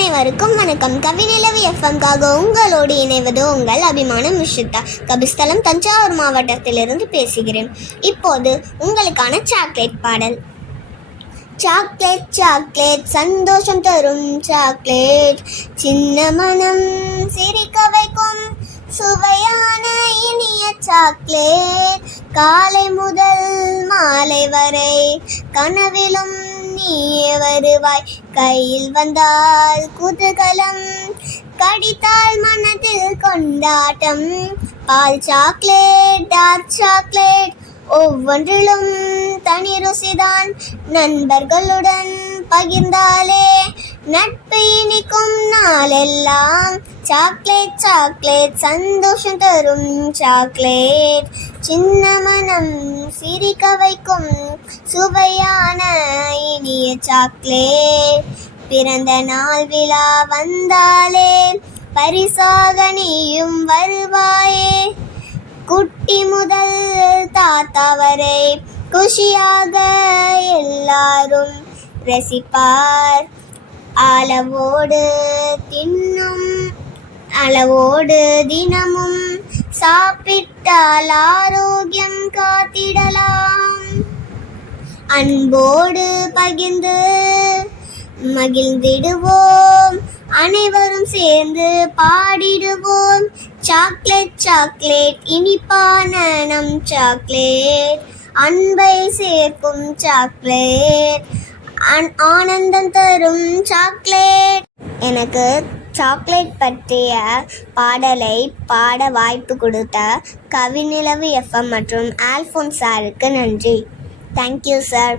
அனைவருக்கும் வணக்கம். கவிநிலவு எஃப்எம்காக உங்களோடு இணைவது உங்கள் அபிமான மிஷிதா. கபிஸ்தலம் தஞ்சாவூர் மாவட்டத்திலிருந்து பேசுகிறேன். இப்போது உங்களுக்கான சாக்லேட் பாடல். சாக்லேட் சாக்லேட் சந்தோஷம் தரும் சாக்லேட், சின்ன மனம் சிரிக்க வைக்கும் சுவையான இனிய சாக்லேட், காலை முதல் மாலை வரை கனவிலும் நீயே வருவாய், கையில் வந்தால் குதூகலம், கடித்தால் மனதில் கொண்டாட்டம். பால் சாக்லேட், டார்க் சாக்லேட் ஒவ்வொன்றிலும் தனி ருசிதான், நண்பர்களுடன் பகிர்ந்தாலே நட்பு இனிக்கும் நாளெல்லாம். சாக்லேட் சாக்லேட் சந்தோஷம் தரும் சாக்லேட், சின்ன மனம் சிரிக்க வைக்கும் சுவையான இனிய சாக்லேட், பிறந்த நாள் விழா வந்தாலே பரிசாக நீயும் வருவாயே, குட்டி முதல் தாத்தா வரை குஷியாக எல்லாரும் ரசிப்பார். அளவோடு தினமும் சாப்பிட்டால் ஆரோக்கியம் காத்திடலாம். அன்போடு பகிர்ந்து மகிழ்ந்திடுவோம், அனைவரும் சேர்ந்து பாடிடுவோம். சாக்லேட் சாக்லேட் இனிப்பான நம் சாக்லேட், அன்பை சேர்க்கும் சாக்லேட், ஆனந்தம் தரும் சாக்லேட். எனக்கு சாக்லேட் பற்றிய பாடலை பாட வாய்ப்பு கொடுத்த கவிநிலவு எஃப்எம் மற்றும் ஆல்ஃபோன்ஸ் சாருக்கு நன்றி. Thank you sir.